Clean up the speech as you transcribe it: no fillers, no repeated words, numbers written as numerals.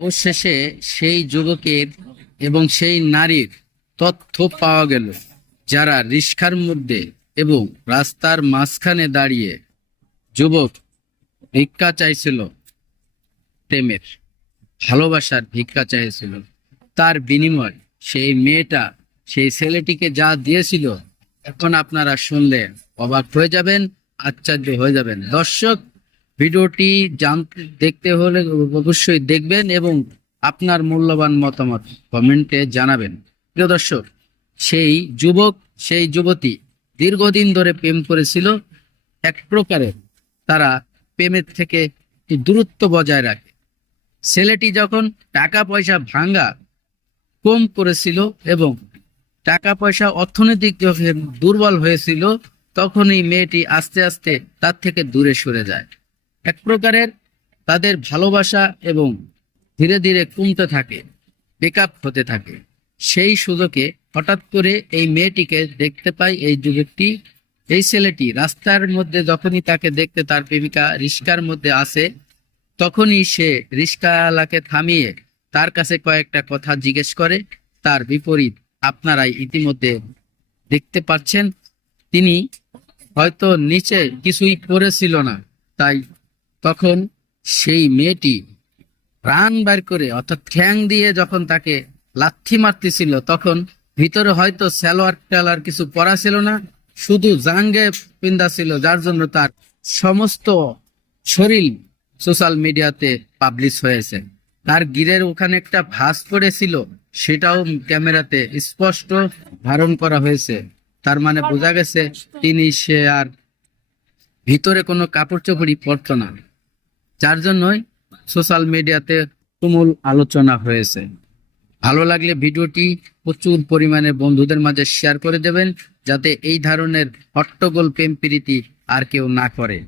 অবশেষে সেই যুবকের এবং সেই নারীর তথ্য পাওয়া গেল, যারা রিক্সার মধ্যে এবং রাস্তার মাঝখানে দাঁড়িয়ে যুবক ভিক্ষা চাইছিল, প্রেমের ভালোবাসার ভিক্ষা চাইছিল। তার বিনিময় সেই মেয়েটা সেই ছেলেটিকে যা দিয়েছিল, এখন আপনারা শুনলে অবাক হয়ে যাবেন, আশ্চর্য হয়ে যাবেন। দর্শক, ভিডিওটি দেখতে হলে অবশ্যই দেখবেন এবং আপনার মূল্যবান মতামত কমেন্টে জানাবেন। প্রিয় দর্শক, সেই যুবক সেই যুবতী দীর্ঘদিন ধরে প্রেম করেছিল। এক প্রকারের তারা প্রেমের থেকে একটি দূরত্ব বজায় রাখে। ছেলেটি যখন টাকা পয়সা ভাঙা কম করেছিল এবং টাকা পয়সা অর্থনৈতিক যখন দুর্বল হয়েছিল, তখনই মেয়েটি আস্তে আস্তে তার থেকে দূরে সরে যায়। এক প্রকারের তাদের ভালোবাসা এবং ধীরে ধীরে কমতে থাকে, ব্রেকআপ হতে থাকে। সেই সুযোগে হঠাৎ করে এই মেয়েটিকে দেখতে পায় এই যুবকটি। এই ছেলেটি রাস্তার মধ্যে যখনই তাকে দেখতে তার প্রেমিকা রিস্কার মধ্যে আসে, তখনই সে রিস্কাওয়ালাকে থামিয়ে তার কাছে কয়েকটা কথা জিজ্ঞেস করে। তার বিপরীত আপনারাই ইতিমধ্যে দেখতে পাচ্ছেন, তিনি হয়তো নিচে কিছুই করেছিল না, তাই তখন সেই মেয়েটি প্রাণ বার করে অর্থাৎ ঠ্যাং দিয়ে যখন তাকে লাথি মারতেছিল, তখন ভিতরে হয়তো সালোয়ার টালোয়ার কিছু পরা ছিল না, শুধু জাঙ্গে পিন্দা ছিল, যার জন্য তার সমস্ত শরীর সোশ্যাল মিডিয়াতে পাবলিশ হয়েছে। তার গিরের ওখানে একটা ভাঁজ পড়েছিল, সেটাও ক্যামেরাতে স্পষ্ট ধারণ করা হয়েছে। তার মানে বোঝা গেছে সে আর ভিতরে কোনো কাপড় চোপড়ই পরতো না, যার জন্যই সোশ্যাল মিডিয়াতে তুমুল আলোচনা হয়েছে। ভালো লাগলে ভিডিওটি প্রচুর পরিমাণে বন্ধুদের মাঝে শেয়ার করে দেবেন, যাতে এই ধরনের হট্টগোল প্রেম প্রীতি আর কেউ না করে।